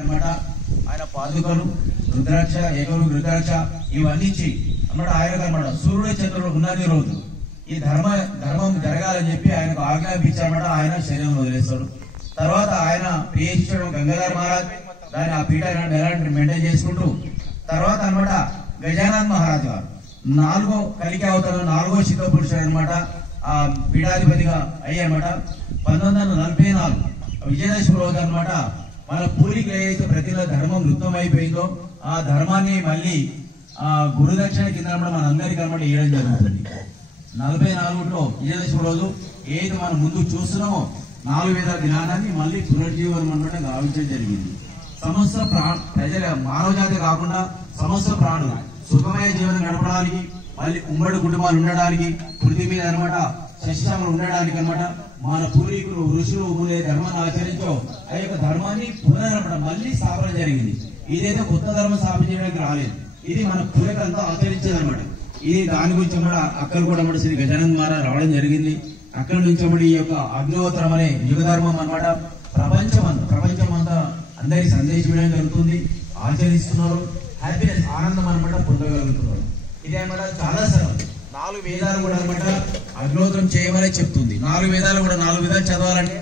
అనమాట. ఆయన పాదుకలు రుద్రాక్ష ఏకముఖ రుద్రాక్ష ఇవన్నీ అన్నమాట. ఆయన అనమాట సూర్యుడు చంద్రుడు ఉన్నది రోజు ఈ ధర్మం జరగాలని చెప్పి ఆయనకు ఆజ్ఞాపించారన్నమాట. ఆయన శరీరం వదిలేస్తాడు. తర్వాత ఆయన ప్రియేశ్వరుడు గంగాధర్ మహారాజ్ దాన్ని ఆ పీఠాన్ని మెయింటైన్ చేసుకుంటూ తర్వాత అనమాట గజానన్ మహారాజ్ గారు 4వ కలికి అవతల 4వ సిద్ధ పురుషుడు అనమాట. ఆ పీఠాధిపతిగా అయ్యారన్నమాట. 1944 విజయదశమి రోజు అనమాట మన పూరికి ఏదైతే ప్రతిలో ధర్మం వృత్తమైపోయిందో ఆ ధర్మాన్ని మళ్ళీ ఆ గురుదక్షిణ కింద మనందరికీ అనమాట ఇవ్వడం జరుగుతుంది. 44లో విజయదశమి రోజు ఏది మనం ముందు చూస్తున్నామో 4 వేల జ్ఞానాన్ని మళ్ళీ పునర్జీవనం అనమాట గావించడం జరిగింది. సమస్త ప్రజల మానవ జాతి కాకుండా సమస్త ప్రాణులు సుఖమయ జీవనం గడపడానికి మళ్ళీ ఉమ్మడి కుటుంబాలు ఉండడానికి పృథ్వీ మీద అనమాట శస్యములు ఉండడానికి అనమాట మన పూర్వీకులు ఋషులు ఏ ధర్మాన్ని ఆచరించో ఆ యొక్క ధర్మాన్ని పునరనమాట మళ్ళీ స్థాపన జరిగింది. ఇదైతే కొత్త ధర్మం స్థాపించడానికి రాలేదు. ఇది మన పూర్వీకులంతా ఆచరించేది అనమాట. ఇది దాని గురించి కూడా అక్కడ కూడా శ్రీ గజానన్ మహారాజ్ రావడం జరిగింది. అక్కడి నుంచి ఈ యొక్క అగ్నిహోత్రం అనే యుగ ధర్మం అనమాట ప్రపంచమంతా అందరికి సందేశం ఇవ్వడం జరుగుతుంది. ఆచరిస్తున్నారు. హ్యాపీనెస్ ఆనందం అనమాట పొందగలుగుతున్నారు. ఇది అనమాట చాలా సరళం. 4 వేదాలు కూడా అనమాట అగ్నిహోత్రం చేయమనే చెప్తుంది. 4 వేదాలు కూడా 4 వేదాలు చదవాలంటే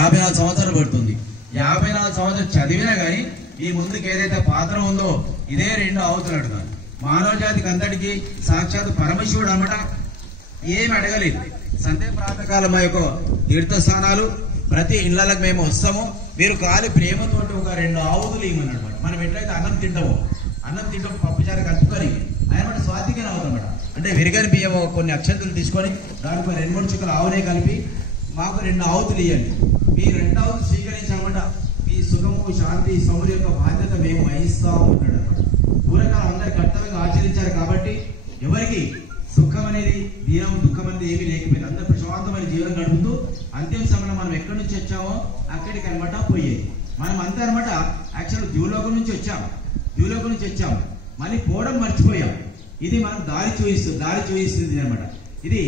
54 సంవత్సరాలు పడుతుంది. 54 సంవత్సరాలు చదివినా కానీ ఈ ముందుకు ఏదైతే పాత్ర ఉందో ఇదే 2 ఆవుతులు అడుగుతారు. మానవ జాతికి అంతటికి సాక్షాత్ పరమశివుడు అనమాట ఏమి అడగలేదు. సంధ్య ప్రాతకాలం మా యొక్క తీర్థస్థానాలు ప్రతి ఇళ్లకు మేము వస్తాము. మీరు కాలి ప్రేమతో ఒక 2 ఆవుతులు ఇవ్వమన్నమాట. మనం ఎట్లయితే అన్నం తింటాం పప్పుచారు కలుపుకొని ఆయన స్వాతిగా అవుతామట. అంటే విరగని బియ్యం కొన్ని అక్షంతలు తీసుకొని దానికి 2-3 చుక్కలు ఆవునే కలిపి మాకు 2 ఆవుతులు ఇవ్వండి. మీ 2 ఆవుతులు స్వీకరించామట. మీ సుఖము శాంతి సౌర్య యొక్క బాధ్యత మేము వహిస్తా ఉంటాడు అనమాట. పూర్వకాలం అందరి కర్తవ్యంగా ఆచరించారు కాబట్టి ఎవరికి సుఖం అనేది దీనం దుఃఖం అనేది ఏమీ లేకపోయింది. అందరూ ప్రశాంతమైన జీవనం గడుపుతూ అంతిమ సమయంలో మనం ఎక్కడి నుంచి వచ్చామో అక్కడికి అనమాట పోయేది. మనం అంతా అనమాట యాక్చువల్ ద్యూలోకం నుంచి వచ్చాం మళ్ళీ పోవడం మర్చిపోయాం. ఇది మనం దారి చూయిస్తుంది అనమాట. ఇది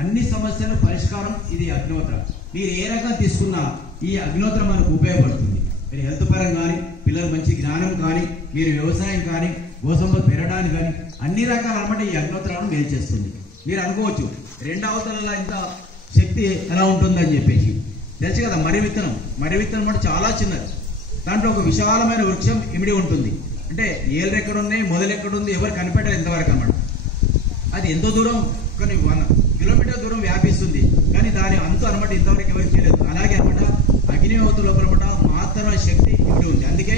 అన్ని సమస్యల పరిష్కారం. ఇది అగ్నిహోత్రం. మీరు ఏ రకంగా తీసుకున్నా ఈ అగ్నిహోత్రం మనకు ఉపయోగపడుతుంది. మీరు హెల్త్ పరంగా కానీ పిల్లలు మంచి జ్ఞానం కానీ మీరు వ్యవసాయం కానీ గోసంపద పెరగడానికి కానీ అన్ని రకాల అనమాట ఈ అగ్నిహోత్రాలను మేలు చేస్తుంది. మీరు అనుకోవచ్చు 2 అవతలలో ఇంత శక్తి ఎలా ఉంటుందని చెప్పేసి. తెలుసు కదా మర్రి విత్తనం కూడా చాలా చిన్నది. దాంట్లో ఒక విశాలమైన వృక్షం ఇమిడి ఉంటుంది. అంటే ఏళ్ళు ఎక్కడున్నాయి మొదలు ఎక్కడుంది ఎవరు కనిపెట్టాలి ఎంతవరకు అనమాట. అది ఎంతో దూరం కొన్ని 100 కిలోమీటర్ల దూరం వ్యాపిస్తుంది. కానీ దాని అంతు అనమాట ఇంతవరకు ఎవరికి తెలియదు. అలాగే అనమాట అగ్నిహోత్రం లోపల మాత్రమే శక్తి ఇమిడి ఉంది. అందుకే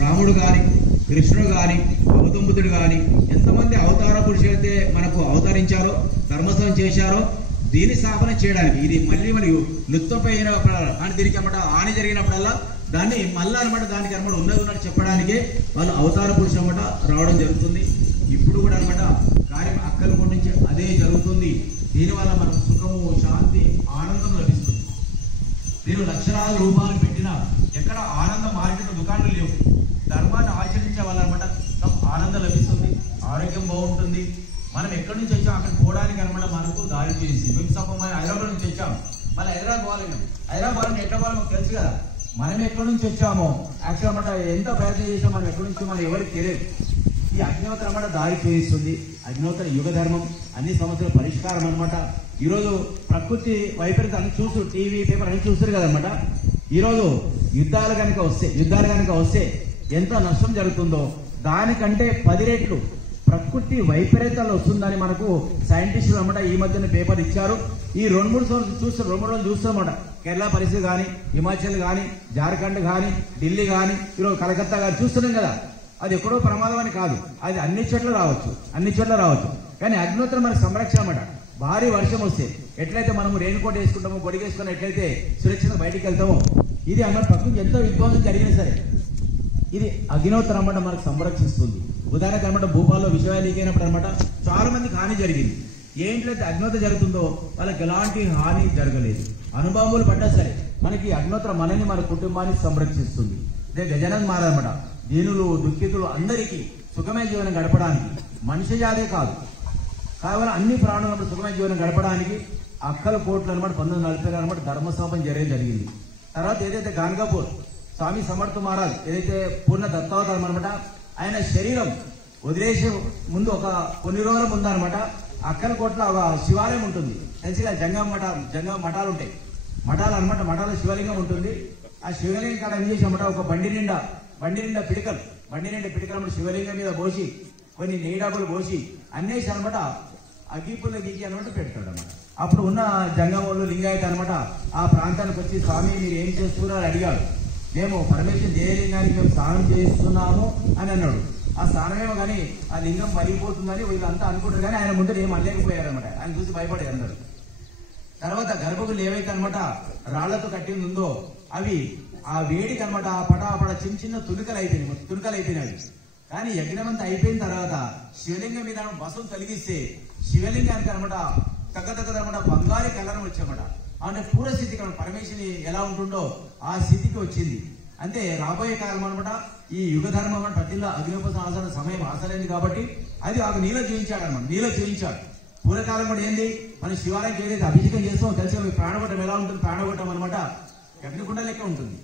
రాముడు కానీ కృష్ణుడు కానీ గౌతమ బుద్ధుడు కానీ ఎంతమంది అవతార పురుషులు అయితే మనకు అవతరించారో ధర్మస్థం చేశారో దీని స్థాపన చేయడానికి ఇది మళ్ళీ లుప్తపోయిన అని దీనికి అనమాట హాని జరిగినప్పుడల్లా దాన్ని మళ్ళీ అనమాట దానికి అనమాట ఉన్నది చెప్పడానికే వాళ్ళు అవతార పురుషులు అనమాట రావడం జరుగుతుంది. ఇప్పుడు కూడా అనమాట కార్యం అక్కల నుంచి అదే జరుగుతుంది. దీనివల్ల మనకు సుఖము శాంతి ఆనందం లభిస్తుంది. మీరు లక్షలాది రూపాయలు పెట్టినా ఎక్కడ ఆనందం మార్కెట్ దుకాణాలు లేవు. ధర్మాన్ని ఆచరించే వాళ్ళ అనమాట ఆనందం లభిస్తుంది. ఆరోగ్యం బాగుంటుంది. మనం ఎక్కడి నుంచి వచ్చాం అక్కడ పోవడానికి అనమాట మనకు దారి చేసి హైదరాబాద్ నుంచి వచ్చాం. మళ్ళీ హైదరాబాద్ ఎట్లా పోవాలి మాకు తెలుసు కదా. మనం ఎక్కడి నుంచి వచ్చామో యాక్చువల్ అనమాట ఎంత ప్రయత్నం చేసాం మనం ఎక్కడి నుంచి మనం ఎవరికి తెలియదు. ఈ అగ్నిహోత్రం అనమాట దారి చూపిస్తుంది. అగ్నిహోత్ర యుగ ధర్మం అన్ని సమస్యల పరిష్కారం అనమాట. ఈరోజు ప్రకృతి వైపరీత్యం అన్ని చూస్తూ టీవీ పేపర్ అన్ని చూస్తారు కదనమాట. ఈరోజు యుద్ధాలు కనుక వస్తే ఎంత నష్టం జరుగుతుందో దానికంటే 10 రెట్లు ప్రకృతి వైపరీత్యాలు వస్తుందని మనకు సైంటిస్టులు అనమాట ఈ మధ్యన పేపర్ ఇచ్చారు. ఈ 2-3 రోజులు చూస్తామన్నమాట. కేరళ పరిస్థితి కానీ హిమాచల్ కానీ జార్ఖండ్ కానీ ఢిల్లీ కానీ ఈరోజు కలకత్తా కానీ చూస్తున్నాం కదా. అది ఎక్కడో ప్రమాదం అని కాదు. అది అన్ని చోట్ల రావచ్చు. కానీ అగ్నిహోత్రం మనకు సంరక్షణ అన్నమాట. భారీ వర్షం వస్తే ఎట్లయితే మనం రెయిన్ కోట్ వేసుకుంటామో గొడిగేసుకుని ఎట్లయితే సురక్షితంగా బయటికి వెళ్తామో ఇది అన్నమాట ప్రకృతి ఎంతో విధ్వంసం జరిగినా సరే ఇది అగ్నిహోత్రం అన్నమాట మనకు సంరక్షిస్తుంది. ఉదాహరణకు అనమాట భూపాల్లో విషవాయు లీక్ అయినప్పుడు అనమాట చాలా మందికి హాని జరిగింది. ఏంట్లయితే అగ్నిహోత్రం జరుగుతుందో వాళ్ళకి ఎలాంటి హాని జరగలేదు. అనుభవములు పడ్డా సరే మనకి అగ్నిహోత్రం మనని మన కుటుంబాన్ని సంరక్షిస్తుంది. ఇదే గజానన్ మహారాజ్ అనమాట దీనులు దుఃఖితులు అందరికీ సుఖమైన జీవనం గడపడానికి మనిషి జాతే కాదు కేవలం అన్ని ప్రాణులను సుఖమైన జీవనం గడపడానికి అక్కల కోట్లు అనమాట 1940 అనమాట ధర్మస్థాపన జరిగింది. తర్వాత ఏదైతే గాన్గాపూర్ స్వామి సమర్థ మహారాజ్ ఏదైతే పూర్ణ దత్తావతారం అనమాట, ఆయన శరీరం వదిలేసే ముందు ఒక కొన్ని రోజుల ముందు అనమాట అక్కలకోట్ల ఒక శివాలయం ఉంటుంది. తెలిసిగా జంగమ మఠాలు ఉంటాయి, మఠాలు అనమాట. మఠాల శివలింగం ఉంటుంది. ఆ శివలింగం కాడ ఏం చేసామట, ఒక బండి నిండా పిడికలు అనమాట శివలింగం మీద పోసి కొన్ని నెయ్యి డబ్బులు పోసి అన్నేసి అనమాట అగ్గిపుల్ల గిగ్గి అనమాట పెడతాడు అనమాట. అప్పుడు ఉన్న జంగమోళ్ళు లింగాయత అనమాట ఆ ప్రాంతానికి వచ్చి స్వామి మీరు ఏం చేస్తున్నారు అడిగాడు. మేము పరమేశ్వర దేవలింగానికి మేము స్నానం చేస్తున్నాము అని అన్నాడు. ఆ స్నానమేమో కానీ ఆ లింగం పలిగిపోతుందని వీళ్ళంతా అనుకుంటారు, కానీ ఆయన ముందర ఏం అనలేకపోయారు అనమాట. ఆయన చూసి భయపడారు అందరు. తర్వాత గర్భగుళ్ళు ఏవైతే అనమాట రాళ్లతో కట్టింది ఉందో అవి ఆ వేడికి అనమాట ఆ పటాపట చిన్న తునకలు అయిపోయినాయి. కానీ యజ్ఞమంతా అయిపోయిన తర్వాత శివలింగం మీద బసం తొలగిస్తే శివలింగానికి అనమాట తగ్గదగ్గదనమాట బంగారు కలరం వచ్చామట. అంటే పూర్వస్థితికి పరమేశ్వరి ఎలా ఉంటుందో ఆ స్థితికి వచ్చింది. అంటే రాబోయే కాలం అనమాట ఈ యుగ ధర్మం ప్రతిలో అగ్నిోపసన సమయం ఆసరైంది కాబట్టి అది ఒక నీలో చూపించాడు. పూర్వకాలం కూడా ఏంది, మన శివాలయం ఏదైతే అభిషేకం చేస్తామో తెలిసి ప్రాణగొట్టం ఎలా ఉంటుంది, ప్రాణగొట్టం అనమాట అగ్నికుండ లెక్క ఉంటుంది.